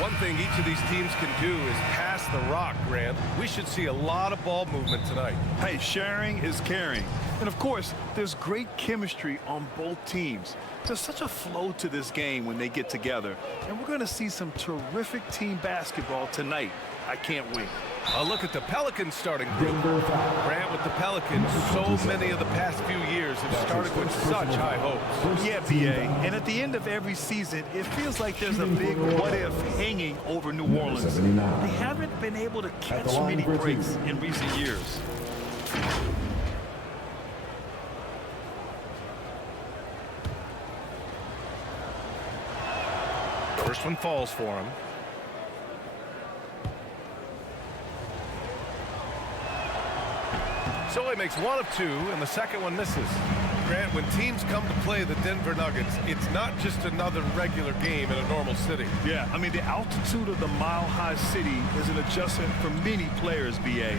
One thing each of these teams can do is pass the rock, Grant. We should see a lot of ball movement tonight. Hey, sharing is caring. And of course, there's great chemistry on both teams. There's such a flow to this game when they get together. And we're going to see some terrific team basketball tonight. I can't wait. A look at the Pelicans starting group. Grant, with the Pelicans, so many of the past few years have started with such high hopes. Yeah, BA. And at the end of every season, it feels like there's a big what-if hanging over New Orleans. They haven't been able to catch many breaks in recent years. First one falls for him. So he makes one of two, and the second one misses. Grant, when teams come to play the Denver Nuggets, it's not just another regular game in a normal city. Yeah, I mean, the altitude of the mile-high city is an adjustment for many players, BA.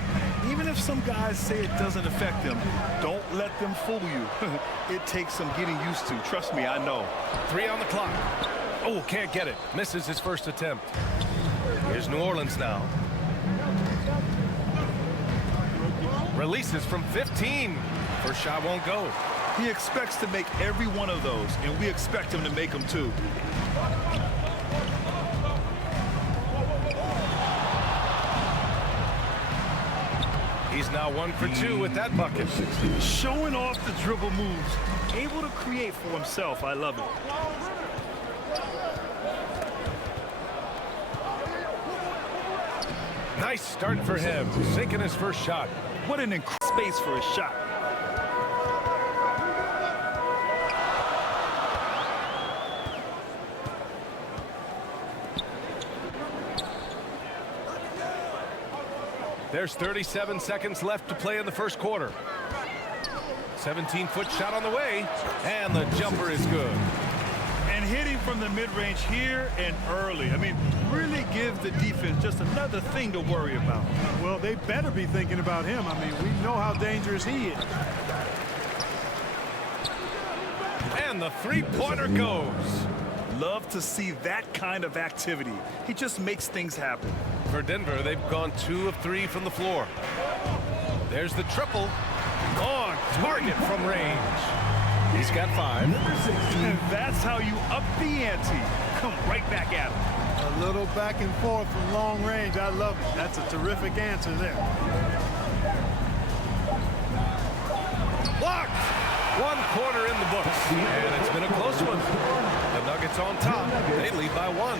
Even if some guys say it doesn't affect them, don't let them fool you. It takes some getting used to. Trust me, I know. 3 on the clock. Oh, can't get it. Misses his first attempt. Here's New Orleans now. Releases from 15. First shot won't go. He expects to make every one of those, and we expect him to make them too. He's now 1 for 2 with that bucket. Showing off the dribble moves, able to create for himself. I love it. Nice start for him, sinking his first shot. What an incredible space for a shot. There's 37 seconds left to play in the first quarter. 17-foot shot on the way, and the jumper is good. And hitting from the mid-range here and early. I mean, really give the defense just another thing to worry about. Well, they better be thinking about him. I mean, we know how dangerous he is. And the three-pointer goes. Love to see that kind of activity. He just makes things happen. For Denver, they've gone 2 of 3 from the floor. There's the triple. On target from range. He's got 5. And that's how you up the ante. Come right back at him. A little back and forth from long range. I love it. That's a terrific answer there. Blocked. 1 quarter in the books. And it's been a close one. The Nuggets on top. They lead by 1.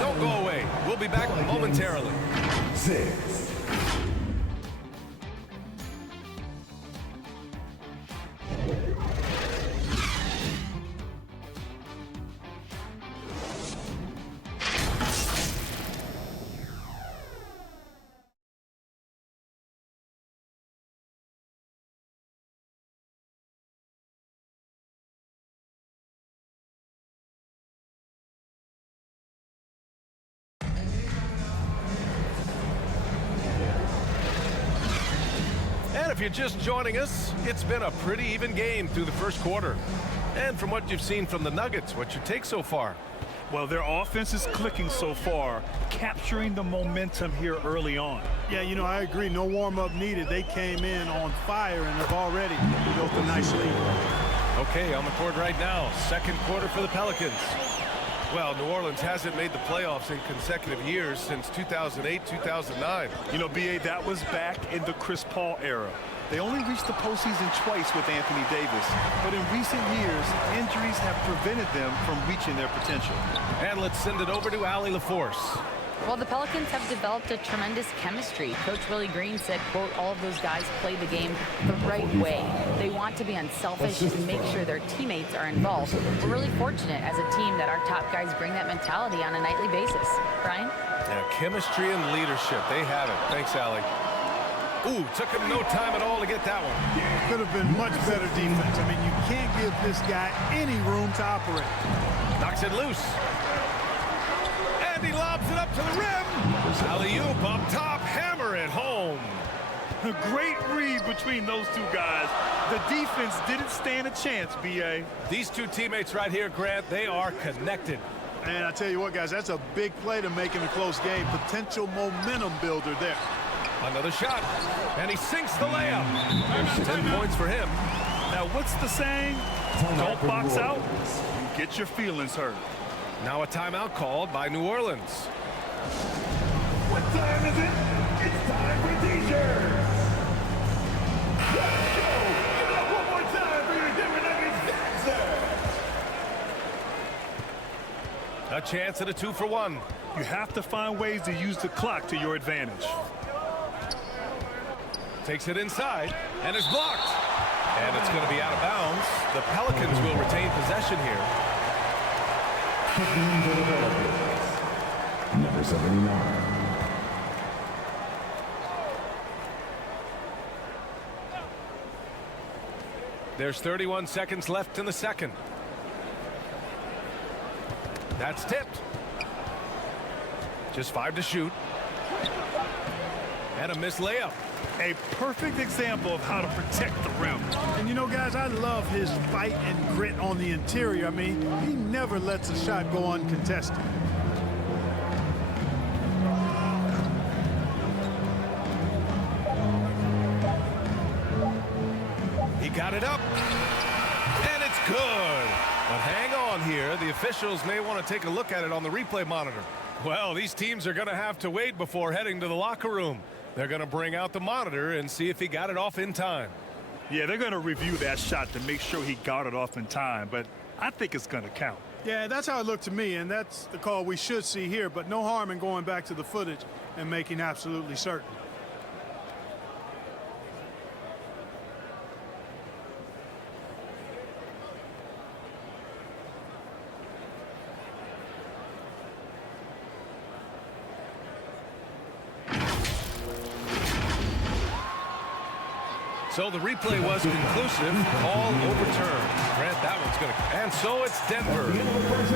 Don't go away. We'll be back momentarily. 6. And if you're just joining us, it's been a pretty even game through the first quarter. And from what you've seen from the Nuggets, what's your take so far? Well, their offense is clicking so far, capturing the momentum here early on. Yeah, you know, I agree. No warm-up needed. They came in on fire and have already built a nice lead. Okay, on the court right now, second quarter for the Pelicans. Well, New Orleans hasn't made the playoffs in consecutive years since 2008, 2009. You know, BA, that was back in the Chris Paul era. They only reached the postseason twice with Anthony Davis, but in recent years, injuries have prevented them from reaching their potential. And let's send it over to Allie LaForce. Well, the Pelicans have developed a tremendous chemistry. Coach Willie Green said, quote, all of those guys play the game the right way. They want to be unselfish and make sure their teammates are involved. We're really fortunate as a team that our top guys bring that mentality on a nightly basis. Brian? Yeah, chemistry and leadership. They have it. Thanks, Allie. Ooh, took him no time at all to get that one. Could have been much better defense. I mean, you can't give this guy any room to operate. Knocks it loose. And he lobs it up to the rim. Alley-oop up top, hammer it home. A great read between those two guys. The defense didn't stand a chance, BA. These two teammates right here, Grant, they are connected. And I tell you what, guys, that's a big play to make in a close game. Potential momentum builder there. Another shot, and he sinks the layup. There's 10 points for him. Now, what's the saying? Don't box out, you get your feelings hurt. Now a timeout called by New Orleans. What time is it? It's time for t-shirts. Let's go. Give it up one more time for your Denver Nuggets dancer. A chance at a 2-for-1. You have to find ways to use the clock to your advantage. Takes it inside, and is blocked. And it's going to be out of bounds. The Pelicans will retain possession here. Number 79. There's 31 seconds left in the second. That's tipped. Just 5 to shoot. And a missed layup. A perfect example of how to protect the rim. And you know, guys, I love his fight and grit on the interior. I mean, he never lets a shot go uncontested. He got it up. And it's good. But hang on here. The officials may want to take a look at it on the replay monitor. Well, these teams are going to have to wait before heading to the locker room. They're going to bring out the monitor and see if he got it off in time. Yeah, they're going to review that shot to make sure he got it off in time, but I think it's going to count. Yeah, that's how it looked to me, and that's the call we should see here, but no harm in going back to the footage and making absolutely certain. So the replay was conclusive. Call overturned. Grant, that one's going to... And so it's Denver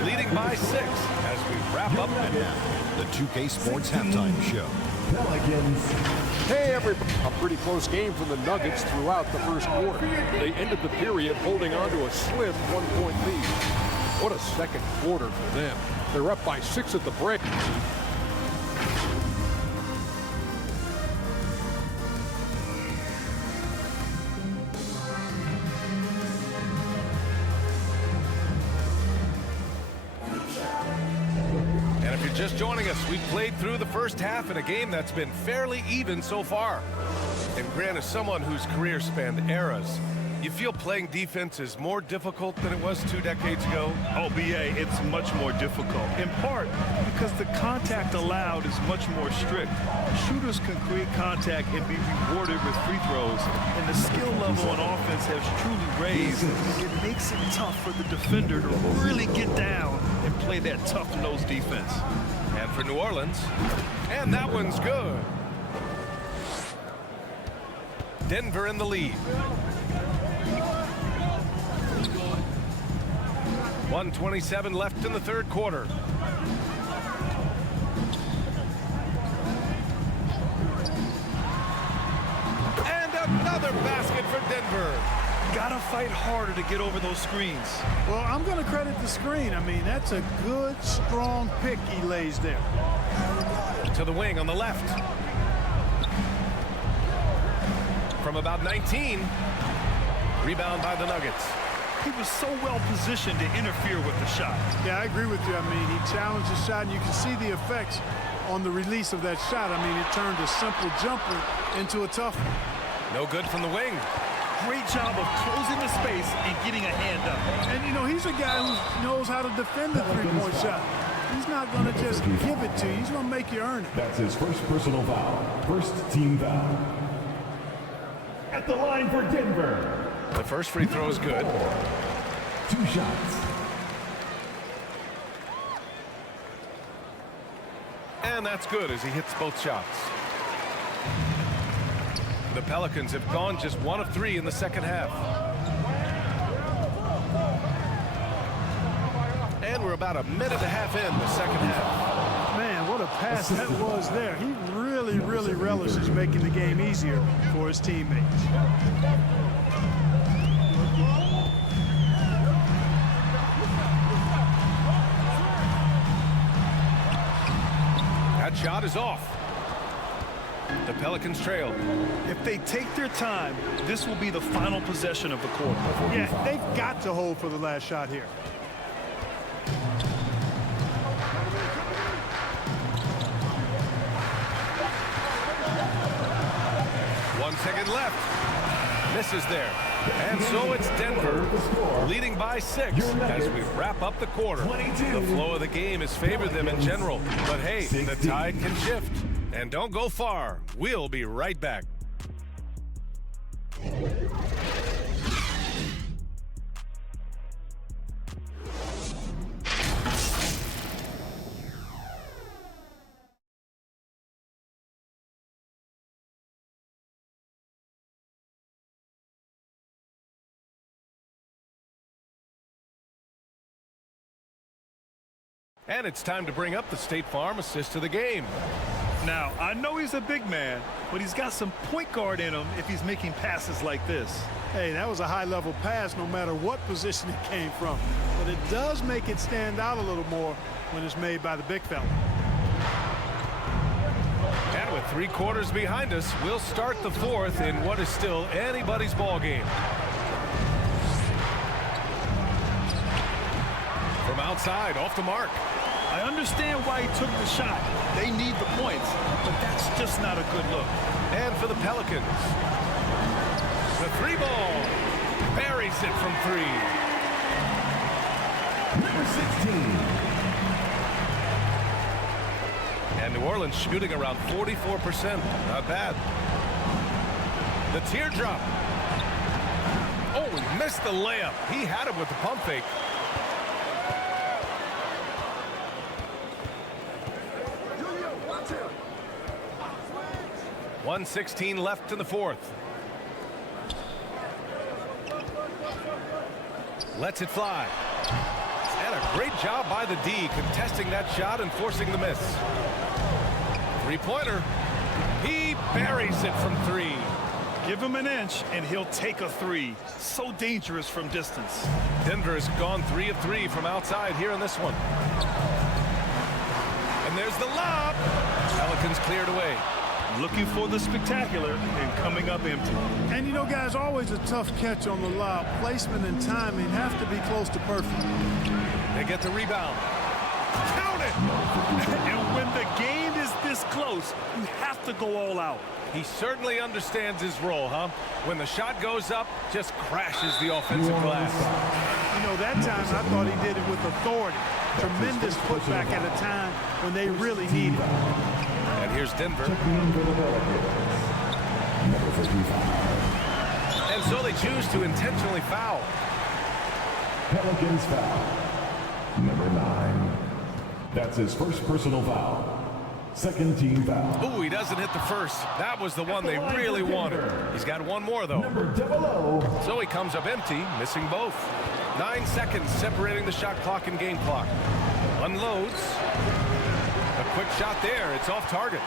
leading by 6 as we wrap up. And now, the 2K Sports Halftime Show. Hey, everybody. A pretty close game for the Nuggets throughout the first quarter. They ended the period holding on to a slim 1-point lead. What a second quarter for them. They're up by 6 at the break. Just joining us, we've played through the first half in a game that's been fairly even so far. And Grant, as someone whose career spanned eras, you feel playing defense is more difficult than it was 2 decades ago? Oh, BA, it's much more difficult, in part because the contact allowed is much more strict. Shooters can create contact and be rewarded with free throws, and the skill level on offense has truly raised. It makes it tough for the defender to really get down and play that tough nose defense. And for New Orleans, and that one's good. Denver in the lead. 1:27 left in the third quarter. And another basket for Denver. Gotta fight harder to get over those screens. Well, I'm going to credit the screen. I mean, that's a good, strong pick he lays there. To the wing on the left. From about 19. Rebound by the Nuggets. He was so well positioned to interfere with the shot. Yeah, I agree with you. I mean, he challenged the shot, and you can see the effects on the release of that shot. I mean, it turned a simple jumper into a tough one. No good from the wing. Great job of closing the space and getting a hand up. And, you know, he's a guy who knows how to defend the three-point shot. He's not going to just give it to you. He's going to make you earn it. That's his first personal foul. First team foul. At the line for Denver. The first free throw is good. 2 shots. And that's good as he hits both shots. The Pelicans have gone just 1 of 3 in the second half. And we're about a minute and a half in the second half. Man, what a pass that was there. He really, really relishes making the game easier for his teammates. That shot is off. The Pelicans trail. If they take their time, this will be the final possession of the quarter. Yeah, they've got to hold for the last shot here. 1 second left. Misses there. And so it's Denver leading by 6 as we wrap up the quarter. The flow of the game has favored them in general. But hey, the tide can shift. And don't go far. We'll be right back. And it's time to bring up the State Farm assist to the game. Now, I know he's a big man, but he's got some point guard in him if he's making passes like this. Hey, that was a high-level pass no matter what position it came from. But it does make it stand out a little more when it's made by the big fella. And with 3 quarters behind us, we'll start the 4th in what is still anybody's ball game. From outside, off the mark. I understand why he took the shot. They need the points, but that's just not a good look. And for the Pelicans, the 3 ball buries it from 3. Number 16. And New Orleans shooting around 44%. Not bad. The teardrop. Oh, he missed the layup. He had him with the pump fake. 1:16 left in the 4th. Lets it fly. And a great job by the D contesting that shot and forcing the miss. 3-pointer. He buries it from 3. Give him an inch and he'll take a 3. So dangerous from distance. Denver has gone 3 of 3 from outside here in this one. And there's the lob. Pelicans cleared away. Looking for the spectacular and coming up empty. And you know, guys, always a tough catch on the lob. Placement and timing have to be close to perfect. They get the rebound. Count it! And when the game is this close, you have to go all out. He certainly understands his role, huh? When the shot goes up, just crashes the offensive glass. You know, that time I thought he did it with authority. Tremendous putback at a time when they really need it. And here's Denver. And so they choose to intentionally foul. Pelicans foul. Number 9. That's his first personal foul. Second team foul. Ooh, he doesn't hit the first. That was the one they really wanted. He's got one more, though. Number 00. So he comes up empty, missing both. 9 seconds separating the shot clock and game clock. Unloads. A quick shot there. It's off target.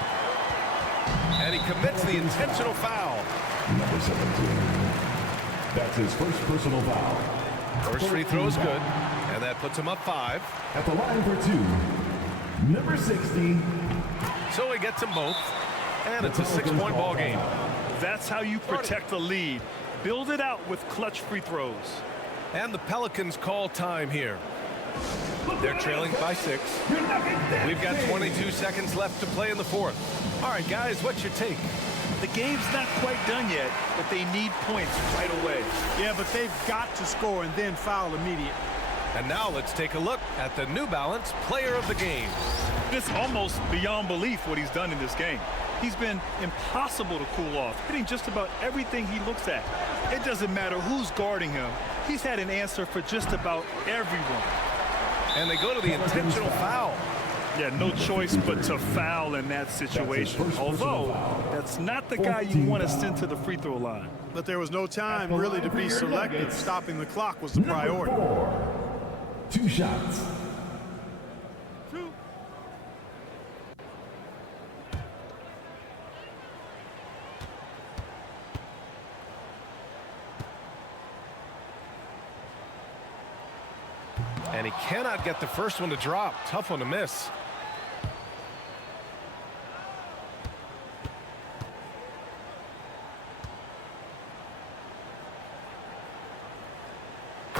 And he commits the intentional foul. Number 17. That's his first personal foul. First free throw is good. And that puts him up 5. At the line for 2. Number 60. So he gets them both. And it's a 6-point ball game. That's how you protect the lead. Build it out with clutch free throws. And the Pelicans call time here. They're trailing by 6. We've got 22 seconds left to play in the 4th. All right, guys, what's your take? The game's not quite done yet, but they need points right away. Yeah, but they've got to score and then foul immediately. And now let's take a look at the New Balance player of the game. It's almost beyond belief what he's done in this game. He's been impossible to cool off, hitting just about everything he looks at. It doesn't matter who's guarding him. He's had an answer for just about everyone. And they go to the intentional foul. Yeah, no choice but to foul in that situation. Although, that's not the guy you want to send to the free throw line. But there was no time really to be selective. Stopping the clock was the priority. Number 4. 2 shots. And he cannot get the first one to drop. Tough one to miss.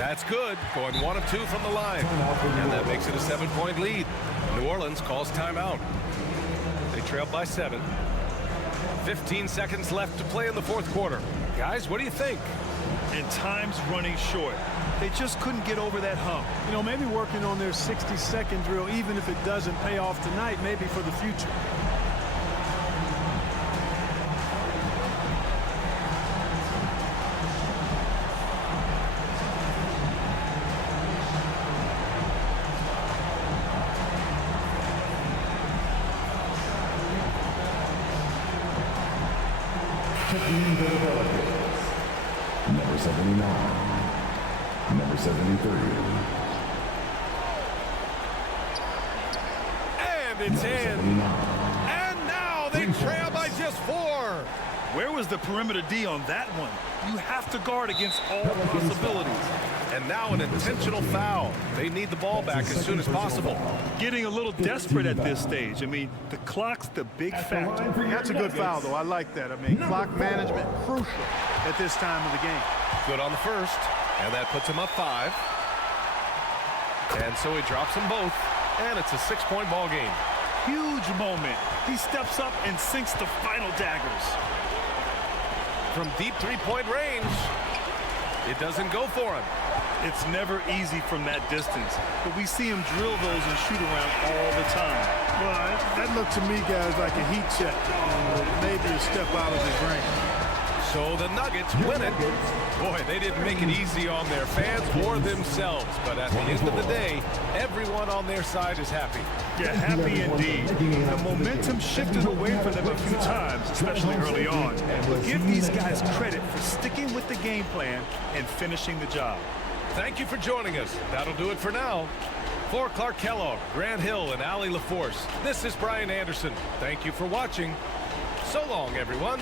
That's good. Going 1 of 2 from the line. And that makes it a 7-point lead. New Orleans calls timeout. They trail by 7. 15 seconds left to play in the fourth quarter. Guys, what do you think? And time's running short. They just couldn't get over that hump. You know, maybe working on their 60-second drill, even if it doesn't pay off tonight, maybe for the future. Checking the Pelicans. Number 79. Number 73. And it's in. And now they trail by just 4. Where was the perimeter D on that one? You have to guard against all possibilities. And now an intentional foul. They need the ball back as soon as possible. Getting a little desperate at this stage. I mean, the clock's the big factor. That's a good foul, though. I like that. I mean, clock management, crucial at this time of the game. Good on the first. And that puts him up 5. And so he drops them both. And it's a 6-point ball game. Huge moment. He steps up and sinks the final daggers. From deep 3-point range, it doesn't go for him. It's never easy from that distance, but we see him drill those and shoot around all the time. Well, that looked to me, guys, like a heat check. Maybe a step out of his range. So the Nuggets win it. Boy, they didn't make it easy on their fans or themselves. But at the end of the day, everyone on their side is happy. Yeah, happy indeed. The momentum shifted away from them a few times, especially early on. But give these guys credit for sticking with the game plan and finishing the job. Thank you for joining us. That'll do it for now. For Clark Kellogg, Grant Hill, and Allie LaForce, this is Brian Anderson. Thank you for watching. So long, everyone.